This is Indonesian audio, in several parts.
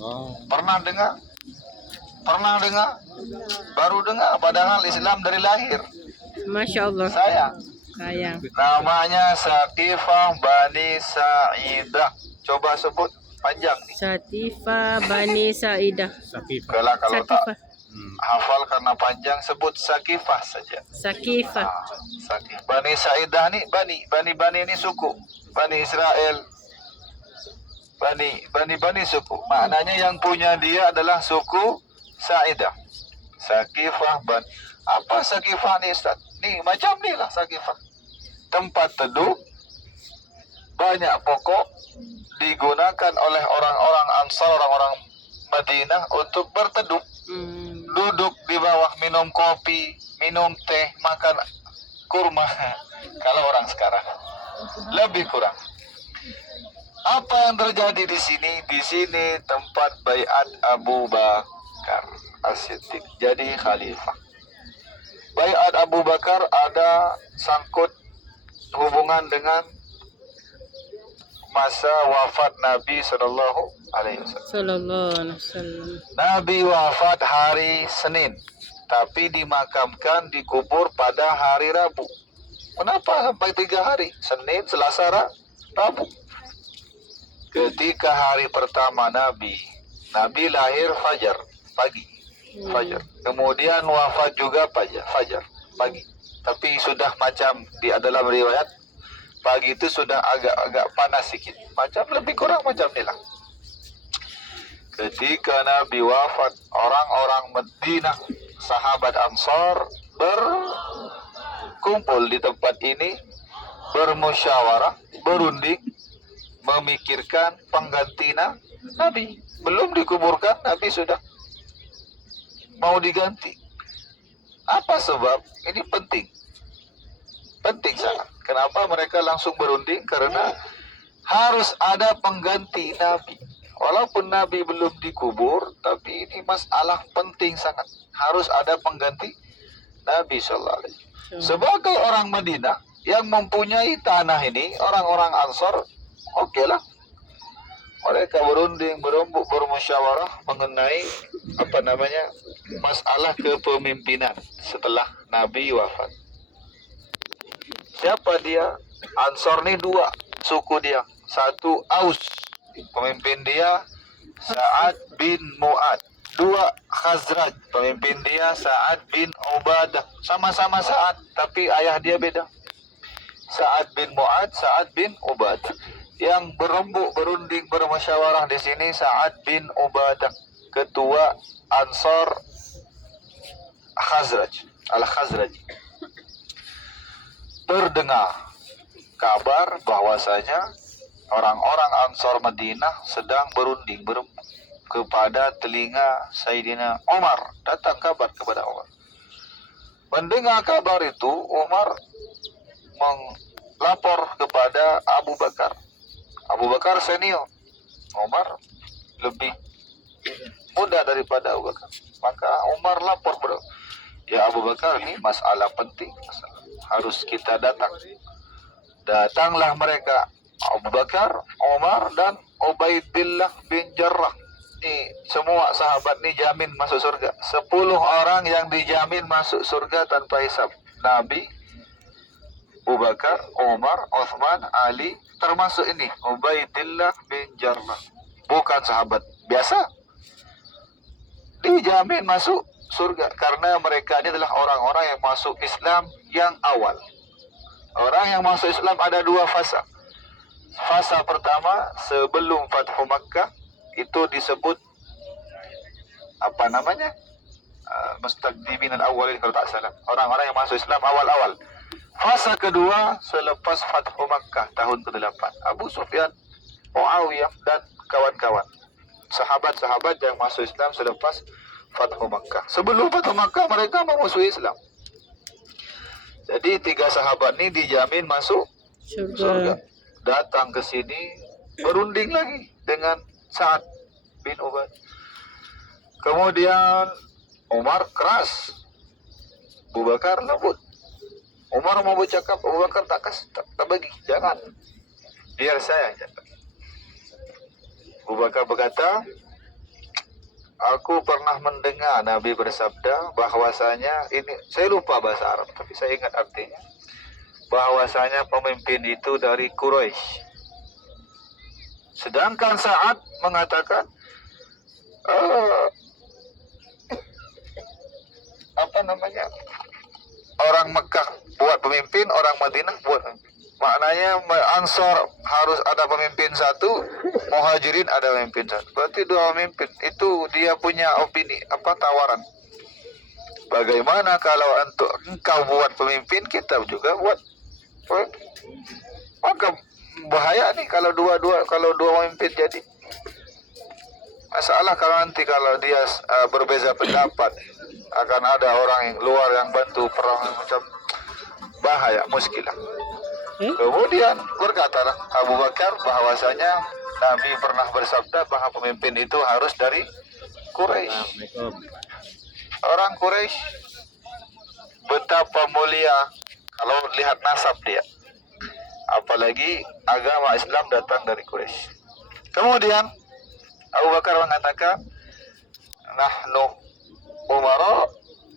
Oh. Pernah dengar? Pernah dengar? Baru dengar, padahal Islam dari lahir. Masya Allah. Sayang. Sayang. Namanya Saqifah Bani Sa'idah. Coba sebut panjang nih. Satifah Bani Saidah. Sakifah. Kalau tak Satifah. hafal karena panjang, sebut Saqifah saja. Sakifah. Saqifah. Bani Sa'idah nih, Bani ini suku. Bani Israel. Bani suku. Maknanya yang punya dia adalah suku Sa'idah. Saqifah Bani. Apa Saqifah nih Ustaz? Nih macam nih lah Saqifah. Tempat teduh, banyak pokok, digunakan oleh orang-orang Ansar, orang-orang Madinah untuk berteduh. Duduk di bawah, minum kopi, minum teh, makan kurma. Kalau orang sekarang lebih kurang. Apa yang terjadi di sini? Di sini tempat baiat Abu Bakar As-Siddiq jadi khalifah. Baiat Abu Bakar ada sangkut hubungan dengan masa wafat Nabi Sallallahu Alaihi Wasallam. Sallallahu Alaihi Wasallam. Nabi wafat hari Senin, tapi dimakamkan, dikubur pada hari Rabu. Kenapa sampai 3 hari? Senin, Selasa, Rabu. Ketika hari pertama Nabi lahir fajar, pagi, fajar. Kemudian wafat juga fajar, pagi. Tapi sudah macam di dalam riwayat, pagi itu sudah agak panas sedikit. Macam lebih kurang macam inilah. Ketika Nabi wafat, orang-orang Madinah, sahabat Ansar berkumpul di tempat ini, bermusyawarah, berunding, memikirkan pengganti Nabi. Belum dikuburkan, Nabi sudah mau diganti. Apa sebab? Ini penting sangat. Kenapa mereka langsung berunding? Karena harus ada pengganti Nabi. Walaupun Nabi belum dikubur, tapi ini masalah penting sangat. Harus ada pengganti Nabi Sallallahu Alaihi Wasallam. Sebagai orang Madinah yang mempunyai tanah ini, orang-orang Ansar, oke lah. Mereka berunding, bermusyawarah mengenai masalah kepemimpinan setelah Nabi wafat. Siapa dia? Ansar ini 2 suku dia. Satu Aus, pemimpin dia Sa'ad bin Mu'ad. 2 Khazraj, pemimpin dia Sa'ad bin Ubadah. Sama-sama Sa'ad, tapi ayah dia beda. Sa'ad bin Mu'ad, Sa'ad bin Ubadah. Yang berunding, bermusyawarah di sini Sa'ad bin Ubadah, ketua Ansar Al-Khazraj. Terdengar kabar bahwasanya orang-orang Ansar Madinah sedang berunding kepada telinga Sayyidina Umar. Datang kabar kepada Umar. Mendengar kabar itu, Umar melapor kepada Abu Bakar. Abu Bakar senior, Umar lebih muda daripada Abu Bakar. Maka Umar lapor kepada, ya Abu Bakar, ini masalah penting, harus kita datang. Datanglah mereka, Abu Bakar, Umar, dan Ubaidillah bin Jarrah. Ini semua sahabat ini jamin masuk surga. 10 orang yang dijamin masuk surga tanpa hisab. Nabi, Abu Bakar, Umar, Uthman, Ali, termasuk ini Ubaidillah bin Jarrah. Bukan sahabat biasa, dijamin masuk surga karena mereka ini adalah orang-orang yang masuk Islam yang awal. Orang yang masuk Islam ada 2 fasa. Fasa pertama sebelum Fathu Makkah, itu disebut Mustaqdimin al-awwalin kalau tak salah. Orang-orang yang masuk Islam awal-awal. Fasa kedua selepas Fathu Makkah tahun ke-8. Abu Sufyan, Muawiyah dan kawan-kawan. Sahabat-sahabat yang masuk Islam selepas Fathu Makkah. Sebelum Fathu Makkah mereka memusuhi Islam. Jadi 3 sahabat ini dijamin masuk surga. Datang ke sini berunding lagi dengan Sa'ad bin Ubaid. Kemudian Umar keras, Abu Bakar lembut. Umar mau bercakap, Abu Bakar tak bagi, jangan, biar saya cakap. Abu Bakar berkata, aku pernah mendengar Nabi bersabda bahwasanya ini, saya lupa bahasa Arab tapi saya ingat artinya, bahwasanya pemimpin itu dari Quraisy. Sedangkan Sa'ad mengatakan apa namanya, orang Mekah buat pemimpin, orang Madinah buat pemimpin. Maknanya Ansor harus ada pemimpin satu, Muhajirin ada pemimpin satu. Berarti dua pemimpin. Itu dia punya opini, tawaran. Bagaimana kalau untuk engkau buat pemimpin, kita juga buat pemimpin. Maka bahaya nih kalau dua pemimpin jadi. Masalah kalau dia berbeza pendapat, akan ada orang yang luar yang bantu perang, macam bahaya, muskilah. Kemudian berkatalah Abu Bakar bahwasanya Nabi pernah bersabda bahwa pemimpin itu harus dari Quraisy. Orang Quraisy betapa mulia kalau lihat nasab dia. Apalagi agama Islam datang dari Quraisy. Kemudian Abu Bakar mengatakan, nahnu umara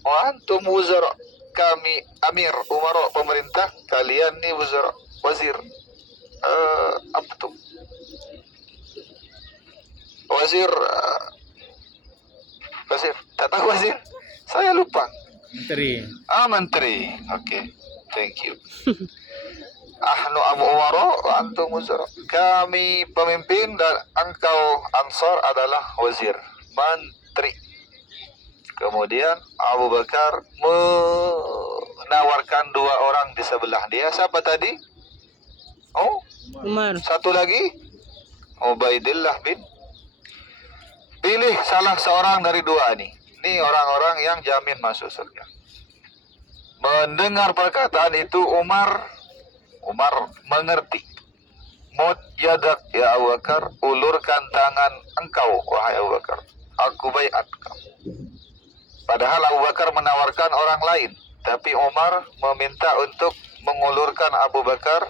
wa antum wuzara. Kami amir, umara, pemerintah, kalian nih wuzara, wazir. Apa tuh? Wazir, wazir. Tak tahu wazir? Saya lupa. Menteri. Menteri. Oke. Thank you. Ahnu abu umara wa antum wuzara. Kami pemimpin dan engkau Ansar adalah wazir, menteri. Kemudian Abu Bakar menawarkan dua orang di sebelah dia. Siapa tadi? Oh, Umar. satu lagi, Ubaidillah bin. Pilih salah seorang dari dua ini. Ini orang-orang yang jamin masuk surga. Mendengar perkataan itu Umar mengerti. Mut yadak ya Abu Bakar, ulurkan tangan engkau wahai Abu Bakar. Aku baiat kau. Padahal Abu Bakar menawarkan orang lain, tapi Umar meminta untuk mengulurkan Abu Bakar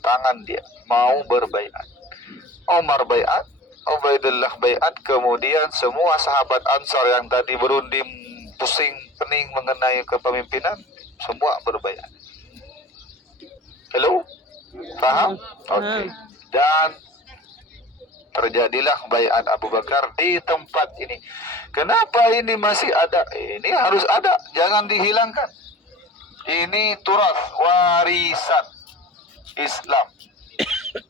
tangan dia, mau berbaiat. Umar baiat, Ubaidillah baiat, kemudian semua sahabat Ansar yang tadi berunding pusing pening mengenai kepemimpinan, semua berbaiat. Hello? Paham? Oke. Dan terjadilah baiat Abu Bakar di tempat ini. Kenapa ini masih ada? Ini harus ada, jangan dihilangkan. Ini turas, warisan Islam.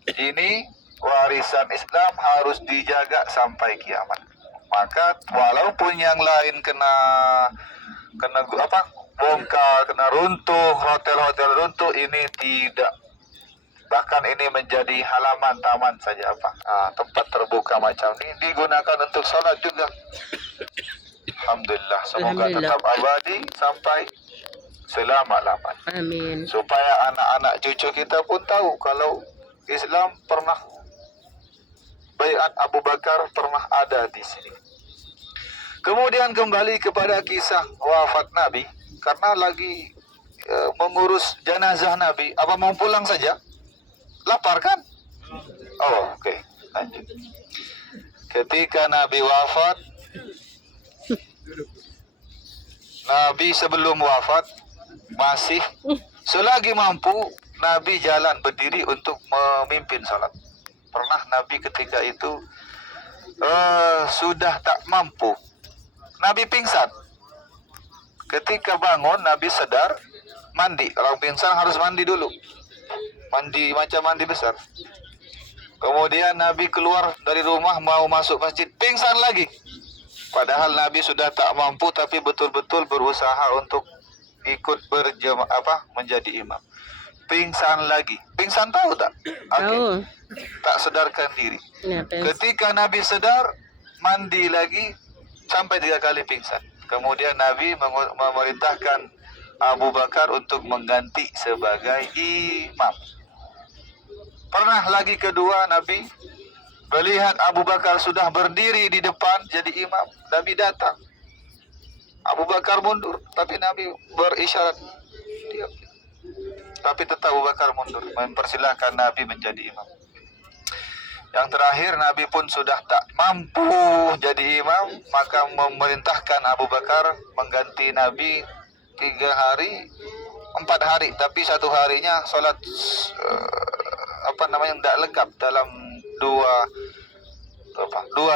Ini warisan Islam harus dijaga sampai kiamat. Maka walaupun yang lain kena bongkar, kena runtuh, hotel-hotel runtuh, ini tidak. Bahkan ini menjadi halaman taman saja tempat terbuka macam ini digunakan untuk salat juga. Alhamdulillah, semoga tetap abadi sampai selama-lamanya. Amin. Supaya anak-anak cucu kita pun tahu kalau Islam pernah, baiat Abu Bakar pernah ada di sini. Kemudian kembali kepada kisah wafat Nabi, karena lagi mengurus jenazah Nabi. Apa mau pulang saja? Lapar kan? Oh, oke. Lanjut. Ketika Nabi wafat, Nabi sebelum wafat masih selagi mampu, Nabi jalan berdiri untuk memimpin salat. Pernah Nabi ketika itu sudah tak mampu, Nabi pingsan. Ketika bangun, Nabi sadar, mandi. Orang pingsan harus mandi dulu. Mandi macam mandi besar. Kemudian Nabi keluar dari rumah mau masuk masjid, pingsan lagi. Padahal Nabi sudah tak mampu, tapi betul-betul berusaha untuk ikut menjadi imam. Pingsan lagi. Pingsan tahu tak? Tahu. Tak sadarkan diri. Ya, Ketika Nabi sadar, mandi lagi sampai 3 kali pingsan. Kemudian Nabi memerintahkan Abu Bakar untuk mengganti sebagai imam. Pernah lagi kedua Nabi melihat Abu Bakar sudah berdiri di depan jadi imam. Nabi datang. Abu Bakar mundur, tapi Nabi berisyarat diam. Tapi tetap Abu Bakar mundur, mempersilahkan Nabi menjadi imam. Yang terakhir, Nabi pun sudah tak mampu jadi imam, maka memerintahkan Abu Bakar mengganti Nabi 3 hari, 4 hari, tapi 1 harinya solat tidak lengkap dalam dua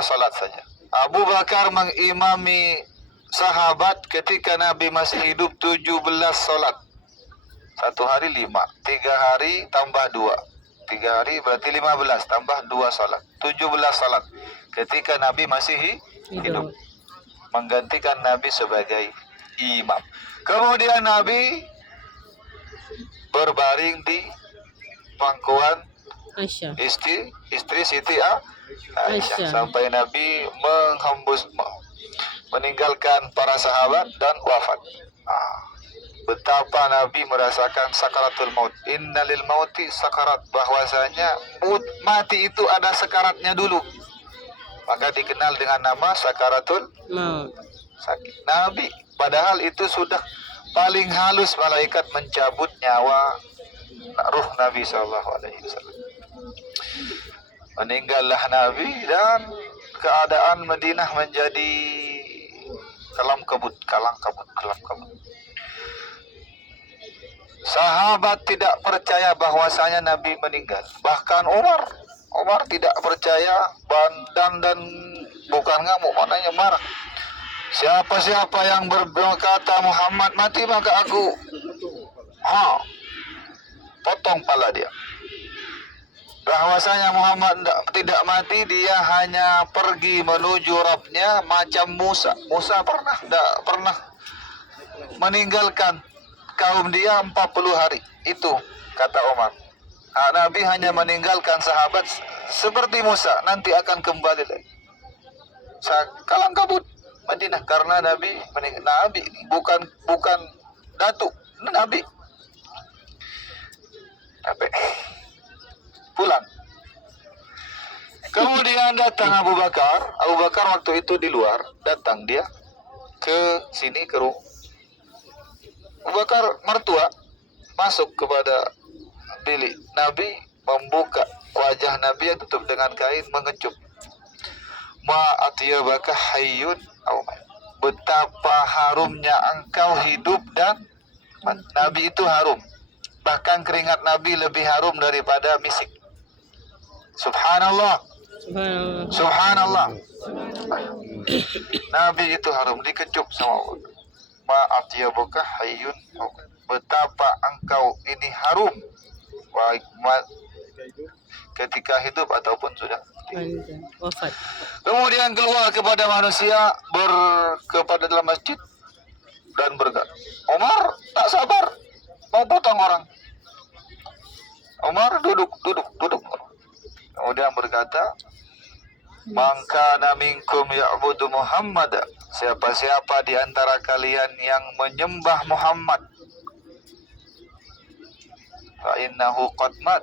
solat saja. Abu Bakar mengimami sahabat ketika Nabi masih hidup 17 solat. 1 hari 5, 3 hari tambah 2. 3 hari berarti 15 tambah 2 salat. 17 salat ketika Nabi masih hidup. Menggantikan Nabi sebagai imam. Kemudian Nabi berbaring di pangkuan Aisyah. istri Siti Aisyah. Sampai Nabi meninggalkan para sahabat dan wafat. Betapa Nabi merasakan sakaratul maut. Innalil mauti sakarat, bahwasanya mati itu ada sakaratnya dulu. Maka dikenal dengan nama sakaratul Maut. sakit. Nabi, padahal itu sudah paling halus malaikat mencabut nyawa ruh Nabi sallallahu alaihi wasallam. Meninggallah Nabi dan keadaan Madinah menjadi kalang kabut. Sahabat tidak percaya bahwasanya Nabi meninggal. Bahkan Umar tidak percaya dan bukan ngamuk, maknanya marah. Siapa-siapa yang berkata Muhammad mati maka aku potong pala dia. Bahwasanya Muhammad tidak mati, dia hanya pergi menuju Rabbnya macam Musa. Musa pernah meninggalkan kaum dia 40 hari. Itu kata Umar. Nabi hanya meninggalkan sahabat seperti Musa, nanti akan kembali lagi. Kalang kabut Madinah karena Nabi meninggal. Nabi bukan datuk, Nabi. Tapi pulang. Kemudian datang Abu Bakar. Abu Bakar waktu itu di luar, datang dia ke sini ke rumah. Abu Bakar mertua masuk kepada bilik Nabi, membuka wajah Nabi yang tutup dengan kain, mengecup. Ma atyabaka hayyun aw mayt. Betapa harumnya engkau hidup dan Nabi itu harum. Bahkan keringat Nabi lebih harum daripada misik. Subhanallah. Subhanallah. Nabi itu harum, dikecup sama Allah. Ma atyabaka hayyun. Betapa engkau ini harum, baik ketika hidup ataupun sudah wafat. Kemudian keluar kepada manusia, kepada dalam masjid dan berkata, Umar tak sabar mau potong orang. Umar duduk. Kemudian berkata, Man kana minkum ya'budu Muhammad. Siapa-siapa di antara kalian yang menyembah Muhammad, fa innahu qad mat,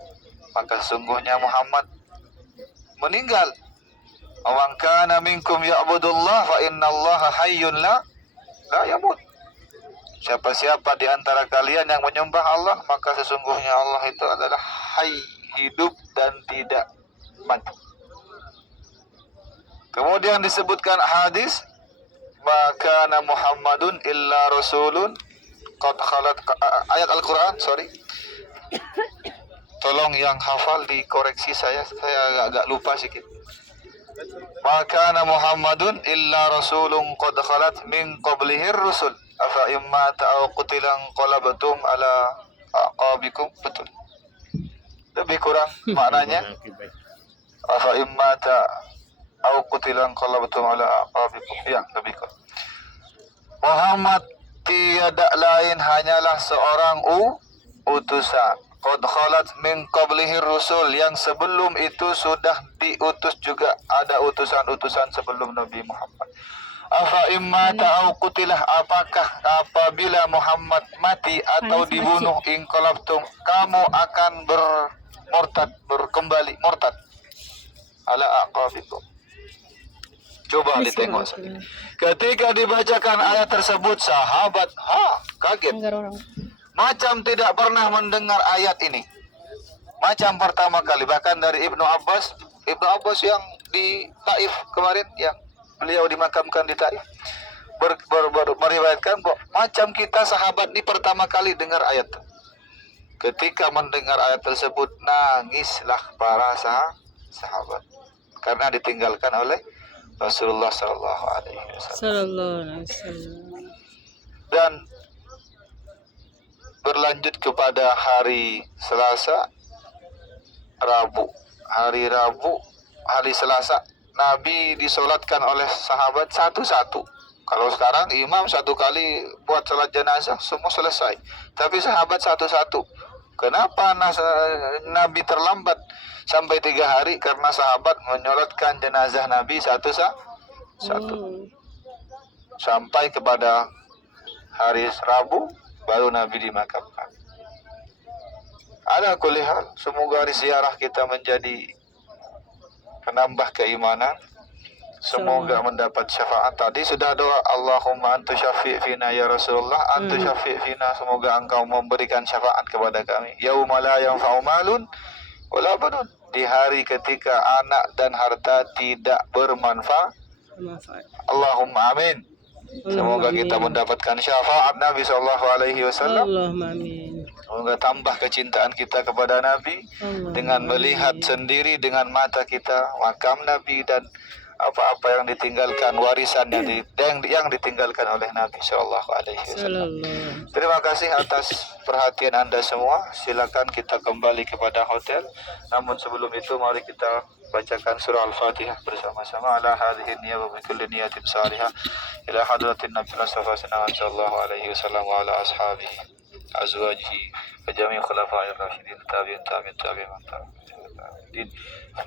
maka sungguhnya Muhammad meninggal. Man kana minkum ya'budullah fa innallaha hayyun la yamut. Siapa-siapa di antara kalian yang menyembah Allah, maka sesungguhnya Allah itu adalah hayy, hidup dan tidak mati. Kemudian disebutkan hadis, maka Muhammadun illa rasulun qad khalat, ayat Al-Quran, tolong yang hafal dikoreksi saya agak lupa sedikit. Maka Muhammadun illa rasulun qad khalat min qablihi rusul afa imma ta'aw qutilan qalabatum ala aqabikum. Betul, lebih kurang maknanya afa imma ta'aw qutilan qalabatum ala aqabikum. Ya, lebih kurang. Muhammad tiada lain hanyalah seorang utusan. Qad khalat min qablihi rusul, yang sebelum itu sudah diutus juga, ada utusan-utusan sebelum Nabi Muhammad. Afa imma ta'aw qutilah, apakah apabila Muhammad mati atau dibunuh, inqalabtum, kamu akan berkembali murtad ala aqabikum. Coba ditengok sekali. Ketika dibacakan ayat tersebut, sahabat kaget. Macam tidak pernah mendengar ayat ini. Macam pertama kali. Bahkan dari Ibnu Abbas Ibnu Abbas yang di Taif kemarin, yang beliau dimakamkan di Taif, meriwayatkan bahwa macam kita sahabat ini pertama kali dengar ayat. Ketika mendengar ayat tersebut, nangislah para sahabat karena ditinggalkan oleh Rasulullah Sallallahu Alaihi Wasallam. Sallallahu alaihi wasallam. Dan berlanjut kepada hari Selasa, Rabu. Hari Selasa, Nabi disolatkan oleh sahabat satu-satu. Kalau sekarang imam satu kali buat salat jenazah semua selesai, tapi sahabat satu-satu. Kenapa Nabi terlambat sampai 3 hari? Karena sahabat menyolatkan jenazah Nabi satu-satu. Sampai kepada hari Rabu baru Nabi dimakamkan. Ala kulli hal, semoga hari ziarah kita menjadi penambah keimanan. Semoga mendapat syafaat. Tadi sudah doa, Allahumma antu syafi' fina ya Rasulullah, antu syafi' fina, semoga engkau memberikan syafaat kepada kami. Yauma la yanfa'u malun wala banun, di hari ketika anak dan harta tidak bermanfaat. Allahumma amin. Semoga kita mendapatkan syafaat Nabi Sallallahu Alaihi Wasallam. Allahumma amin. Semoga tambah kecintaan kita kepada Nabi dengan melihat sendiri dengan mata kita makam Nabi dan apa-apa yang ditinggalkan, warisan yang ditinggalkan oleh Nabi Sallallahu Alaihi Wasallam. Terima kasih atas perhatian Anda semua. Silakan kita kembali kepada hotel. Namun sebelum itu mari kita bacakan surah Al-Fatihah bersama-sama. Ala hadhihi niyyah wa bikulli niyatin salihah ila hadratin Nabi sallallahu alaihi wasallam wa ala ashabihi azwajihi wa jami' khulafa'ir rasyidin tabi'in din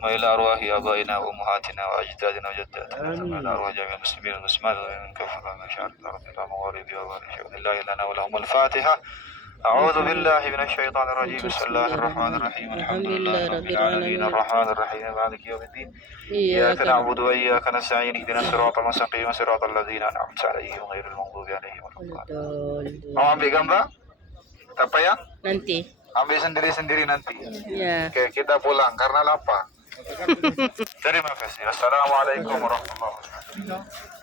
wa ila arwahi abaina wa ummahatina wa ajdadina wa jaddatina wa ila arwahi jami'il muslimin wal muslimat wa min kafara masyarik rabbil magharibi wa billahi lana wa lahum al-Fatihah. أعوذ بالله من الشيطان الرجيم. بسم الله الرحمن الرحيم. الحمد لله رب العالمين الرحمن الرحيم مالك يوم الدين إياك نعبد وإياك نستعين اهدنا الصراط المستقيم صراط الذين أنعمت عليهم غير المغضوب عليهم ولا الضالين. Mau ambil gambar? Apa ya? Nanti. Ambil sendiri-sendiri nanti. Ya. Oke, kita pulang karena lapar. Terima kasih. Assalamualaikum warahmatullahi wabarakatuh.